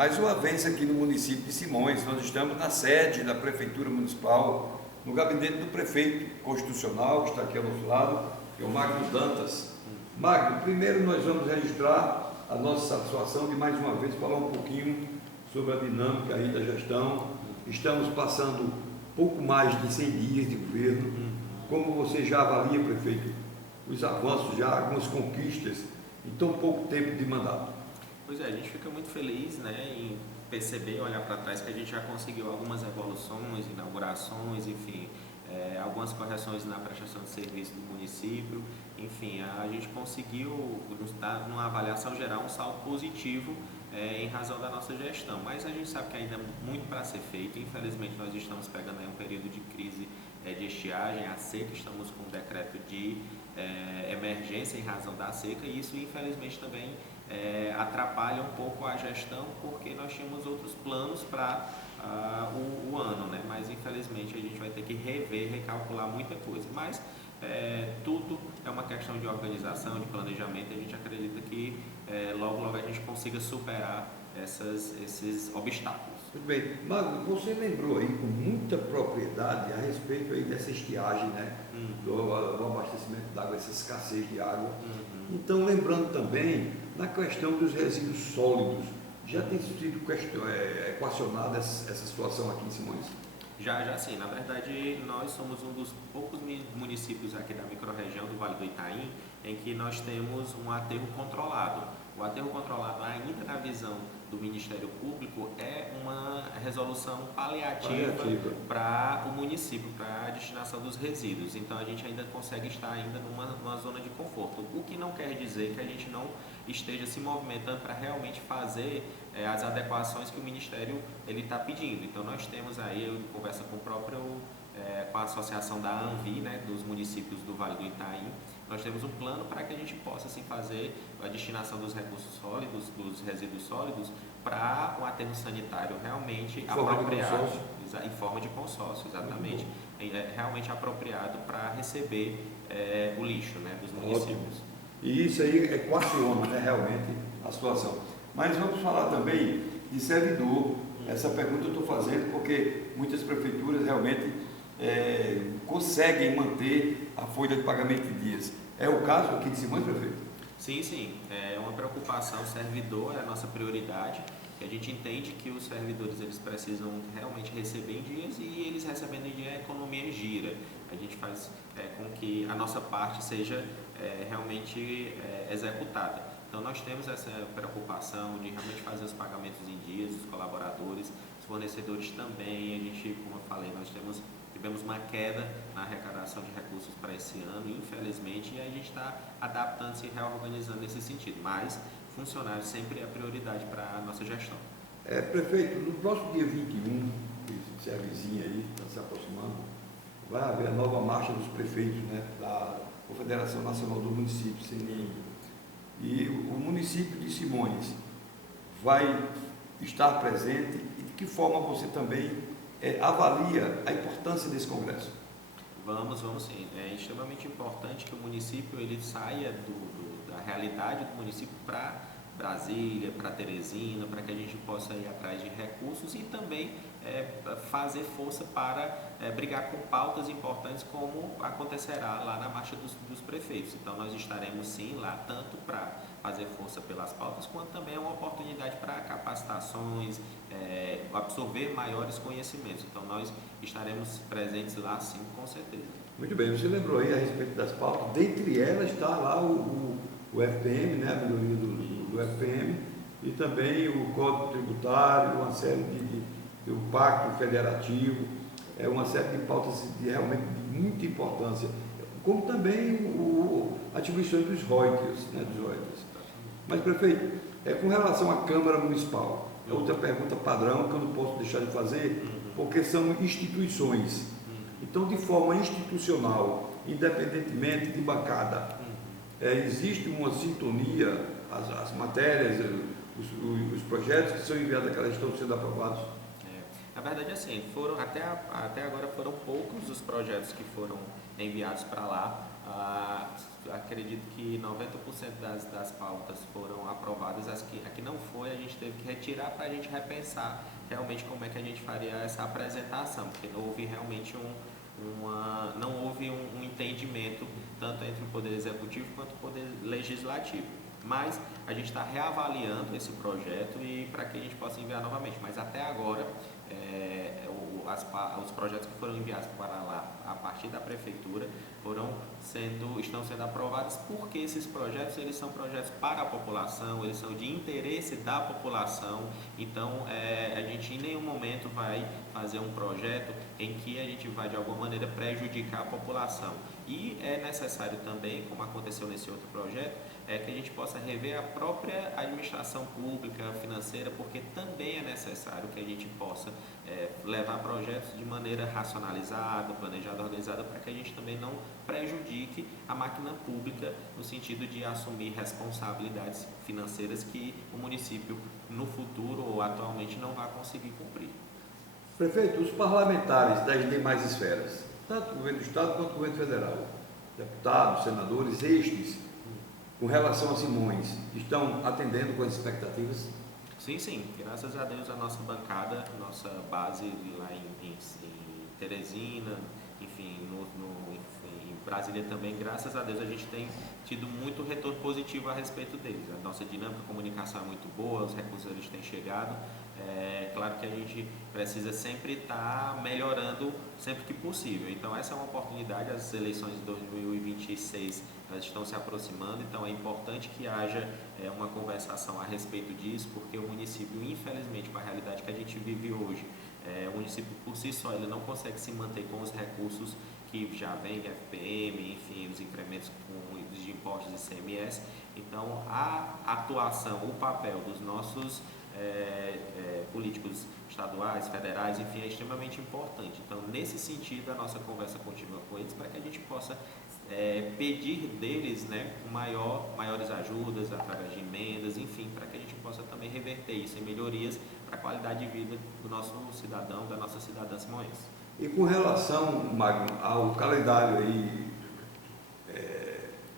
Mais uma vez aqui no município de Simões, nós estamos na sede da Prefeitura Municipal, no gabinete do prefeito constitucional, que está aqui ao nosso lado, que é o Magno Dantas. Magno, primeiro nós vamos registrar a nossa satisfação de mais uma vez falar um pouquinho sobre a dinâmica aí da gestão. Estamos passando pouco mais de 100 dias de governo. Como você já avalia, prefeito, os avanços, já algumas conquistas em tão pouco tempo de mandato? Pois é, a gente fica muito feliz, né, em perceber, olhar para trás, que a gente já conseguiu algumas evoluções, inaugurações, enfim, algumas correções na prestação de serviço do município. Enfim, a gente conseguiu, numa avaliação geral, um saldo positivo em razão da nossa gestão, mas a gente sabe que ainda é muito para ser feito. Infelizmente, nós estamos pegando aí um período de crise de estiagem, a seca, estamos com um decreto de emergência em razão da seca, e isso infelizmente também atrapalha um pouco a gestão, porque nós tínhamos outros planos para o ano, né? Mas infelizmente a gente vai ter que rever, recalcular muita coisa, mas tudo é uma questão de organização, de planejamento, e a gente acredita que logo a gente consiga superar esses obstáculos. Muito bem. Magno, você lembrou aí com muita propriedade a respeito aí dessa estiagem, né? Do abastecimento d'água, essa escassez de água. Então, lembrando também na questão dos resíduos sólidos, já tem sido equacionada essa situação aqui em Simões? Já sim, na verdade nós somos um dos poucos municípios aqui da microrregião do Vale do Itaim em que nós temos um aterro controlado. O aterro controlado, ainda na visão do Ministério Público, é uma resolução paliativa para o município, para a destinação dos resíduos. Então a gente ainda consegue estar ainda numa zona de conforto, o que não quer dizer que a gente não esteja se movimentando para realmente fazer as adequações que o Ministério está pedindo. Então nós temos aí, eu converso com com a associação da ANVI, né, dos municípios do Vale do Itaim, nós temos um plano para que a gente possa assim, fazer a destinação dos recursos sólidos, dos resíduos sólidos, para um aterro sanitário realmente apropriado, em forma de consórcio, exatamente, realmente apropriado para receber o lixo, né, dos municípios. Ótimo. E isso aí equaciona, né, realmente a situação. Mas vamos falar também de servidor. Essa pergunta eu estou fazendo porque muitas prefeituras realmente conseguem manter a folha de pagamento de dias. É o caso aqui de Simões, prefeito? Sim, é uma preocupação. O servidor é a nossa prioridade, que a gente entende que os servidores eles precisam realmente receber em dias, e eles recebendo em dia a economia gira. A gente faz com que a nossa parte seja realmente executada. Então nós temos essa preocupação de realmente fazer os pagamentos em dias dos colaboradores, os fornecedores também. A gente, como eu falei, nós tivemos uma queda na arrecadação de recursos para esse ano, infelizmente, e a gente está adaptando-se e reorganizando nesse sentido, mas funcionários sempre é a prioridade para a nossa gestão. Prefeito, no próximo dia 21, que se avizinha aí, está se aproximando, vai haver a nova marcha dos prefeitos, né, da Confederação Nacional do Município, CNM. E o município de Simões vai estar presente, e de que forma você também avalia a importância desse congresso? Vamos sim. É extremamente importante que o município ele saia da realidade do município para Brasília, para Teresina, para que a gente possa ir atrás de recursos e também fazer força para brigar com pautas importantes, como acontecerá lá na marcha dos prefeitos. Então nós estaremos sim lá, tanto para fazer força pelas pautas, quanto também é uma oportunidade para capacitações, absorver maiores conhecimentos. Então nós estaremos presentes lá sim, com certeza. Muito bem, você lembrou aí a respeito das pautas, dentre elas está lá o FPM, né, a melhoria do FPM, e também o Código Tributário, uma série do Pacto Federativo, uma série de pautas realmente de muita importância, como também a atribuição dos royalties, né, dos royalties. Mas, prefeito, com relação à Câmara Municipal, é outra pergunta padrão que eu não posso deixar de fazer, porque são instituições. Então, de forma institucional, independentemente de bancada, existe uma sintonia, as matérias, os projetos que são enviados àquela estão sendo aprovados? Na verdade, assim, até agora foram poucos os projetos que foram enviados para lá. Acredito que 90% das pautas foram aprovadas, a que não foi a gente teve que retirar para a gente repensar realmente como é que a gente faria essa apresentação, porque não houve realmente não houve um entendimento tanto entre o Poder Executivo quanto o Poder Legislativo. Mas a gente está reavaliando esse projeto e para que a gente possa enviar novamente. Mas até agora, os projetos que foram enviados para lá a partir da Prefeitura estão sendo aprovados porque esses projetos eles são projetos para a população, eles são de interesse da população. Então, a gente em nenhum momento vai fazer um projeto em que a gente vai de alguma maneira prejudicar a população. E é necessário também, como aconteceu nesse outro projeto, que a gente possa rever a própria administração pública, financeira, porque também é necessário que a gente possa levar projetos de maneira racionalizada, planejada, organizada, para que a gente também não prejudique a máquina pública no sentido de assumir responsabilidades financeiras que o município no futuro ou atualmente não vai conseguir cumprir. Prefeito, os parlamentares das demais esferas, tanto o governo do Estado quanto o governo federal, deputados, senadores, estes, com relação a Simões, estão atendendo com as expectativas? Sim, graças a Deus a nossa bancada, nossa base lá em Teresina, enfim, em Brasília também, graças a Deus a gente tem tido muito retorno positivo a respeito deles. A nossa dinâmica de comunicação é muito boa, os recursos eles têm chegado. É claro que a gente precisa sempre estar melhorando sempre que possível. Então essa é uma oportunidade, as eleições de 2026 elas estão se aproximando, então é importante que haja uma conversação a respeito disso, porque o município, infelizmente, com a realidade que a gente vive hoje, o município por si só ele não consegue se manter com os recursos que já vem de FPM, enfim, os incrementos de impostos e ICMS. Então a atuação, o papel dos nossos políticos estaduais, federais, enfim, é extremamente importante. Então, nesse sentido, a nossa conversa continua com eles para que a gente possa pedir deles maiores ajudas através de emendas, enfim, para que a gente possa também reverter isso em melhorias para a qualidade de vida do nosso cidadão, da nossa cidadã simoense. E com relação, Magno, ao calendário aí,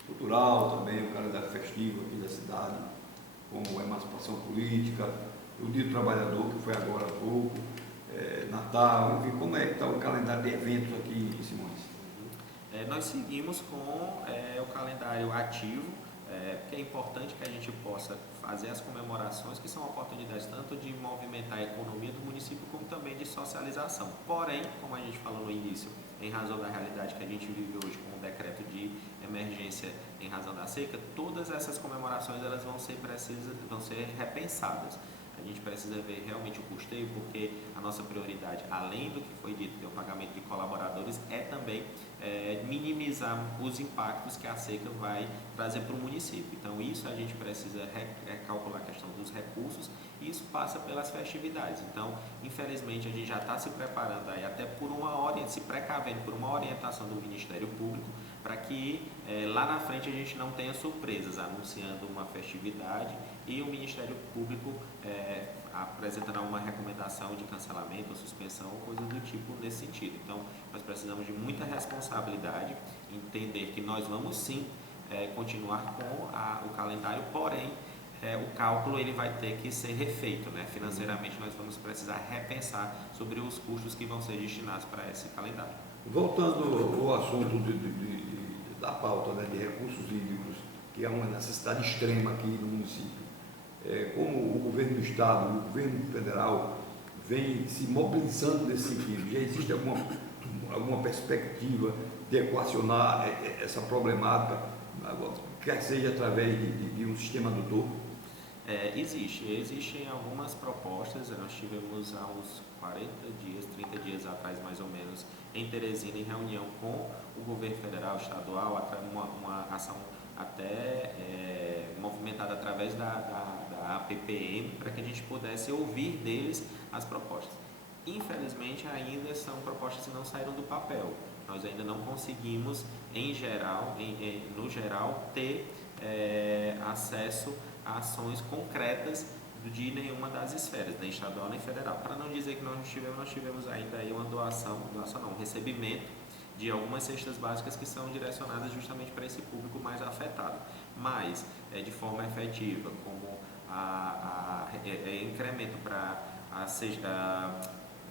cultural também, o calendário festivo aqui da cidade, como a emancipação política, o Dia do Trabalhador, que foi agora há pouco, Natal, enfim, como é que está o calendário de eventos aqui em Simões? Nós seguimos com o calendário ativo, porque é importante que a gente possa fazer as comemorações, que são oportunidades tanto de movimentar a economia do município, como também de socialização. Porém, como a gente falou no início, em razão da realidade que a gente vive hoje com o decreto de emergência em razão da seca, todas essas comemorações elas vão ser repensadas. A gente precisa ver realmente o custeio, porque a nossa prioridade, além do que foi dito, que é o pagamento de colaboradores, é também minimizar os impactos que a seca vai trazer para o município. Então, isso a gente precisa calcular a questão dos recursos e isso passa pelas festividades. Então, infelizmente, a gente já está se preparando aí, até se precavendo por uma orientação do Ministério Público, para que lá na frente a gente não tenha surpresas, anunciando uma festividade e o Ministério Público apresentando uma recomendação de cancelamento ou suspensão, coisas do tipo nesse sentido. Então, nós precisamos de muita responsabilidade, entender que nós vamos sim continuar com o calendário, porém, o cálculo ele vai ter que ser refeito, né? Financeiramente nós vamos precisar repensar sobre os custos que vão ser destinados para esse calendário. Voltando ao assunto da pauta, né, de recursos hídricos, que é uma necessidade extrema aqui no município, como o governo do Estado e o governo federal vem se mobilizando nesse sentido, já existe alguma perspectiva de equacionar essa problemática, quer seja através de um sistema adutor? Existem algumas propostas. Nós tivemos há uns 40 dias, 30 dias atrás mais ou menos, em Teresina, em reunião com o governo federal, estadual, uma ação até movimentada através da APPM, para que a gente pudesse ouvir deles as propostas. Infelizmente ainda são propostas que não saíram do papel. Nós ainda não conseguimos, no geral, ter acesso a ações concretas de nenhuma das esferas, nem estadual nem federal. Para não dizer que nós tivemos ainda aí uma doação não, um recebimento de algumas cestas básicas que são direcionadas justamente para esse público mais afetado. Mas, de forma efetiva, como incremento para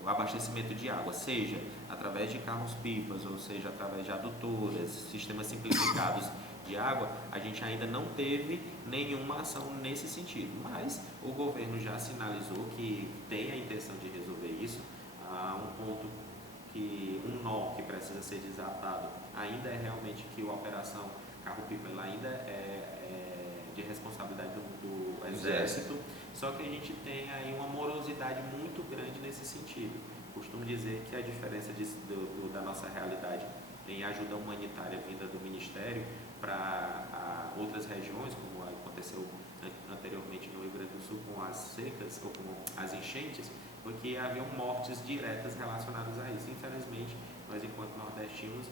o abastecimento de água, seja através de carros-pipas, ou seja através de adutoras, sistemas simplificados de água, a gente ainda não teve nenhuma ação nesse sentido, mas o governo já sinalizou que tem a intenção de resolver isso. Um ponto um nó que precisa ser desatado ainda é realmente que a operação carro-pipa ainda é de responsabilidade do Exército, só que a gente tem aí uma morosidade muito grande nesse sentido. Costumo dizer que a diferença da nossa realidade em ajuda humanitária vinda do Ministério para outras regiões, como aconteceu anteriormente no Rio Grande do Sul com as secas ou com as enchentes, porque haviam mortes diretas relacionadas a isso. Infelizmente, nós enquanto nordestinos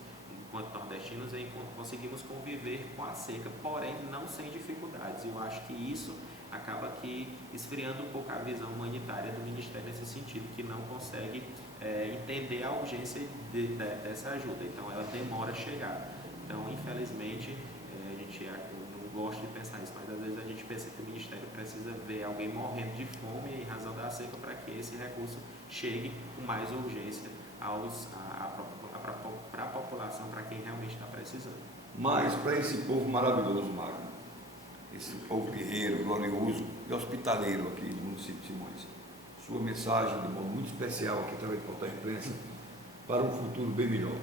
conseguimos conviver com a seca, porém não sem dificuldades. Eu acho que isso acaba aqui esfriando um pouco a visão humanitária do Ministério nesse sentido, que não consegue entender a urgência dessa ajuda, então ela demora a chegar. Então, infelizmente, não gosto de pensar isso, mas às vezes a gente pensa que o Ministério precisa ver alguém morrendo de fome em razão da seca para que esse recurso chegue com mais urgência para a população, para quem realmente está precisando. Mas para esse povo maravilhoso, Magno, esse povo guerreiro, glorioso e hospitaleiro aqui do município de Simões, sua mensagem de modo muito especial aqui através do portal imprensa para um futuro bem melhor.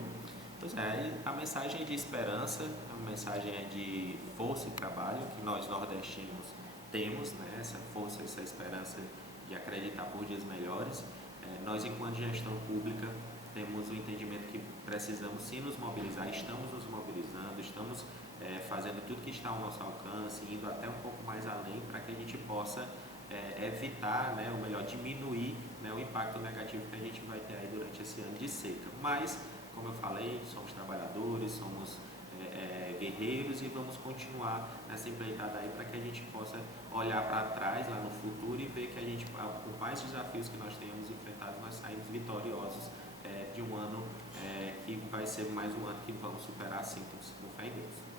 Pois é, a mensagem é de esperança, a mensagem é de força e trabalho que nós nordestinos temos, né? Essa força, essa esperança de acreditar por dias melhores. Nós, enquanto gestão pública, temos o entendimento que precisamos sim nos mobilizar, estamos nos mobilizando, estamos fazendo tudo que está ao nosso alcance, indo até um pouco mais além para que a gente possa evitar, né, ou melhor, diminuir, né, o impacto negativo que a gente vai ter aí durante esse ano de seca. Mas, como eu falei, somos trabalhadores, somos guerreiros e vamos continuar nessa empreitada aí para que a gente possa olhar para trás lá no futuro e ver que a gente, por mais desafios que nós tenhamos enfrentado, nós saímos vitoriosos de um ano que vai ser mais um ano que vamos superar sim, com fé em Deus.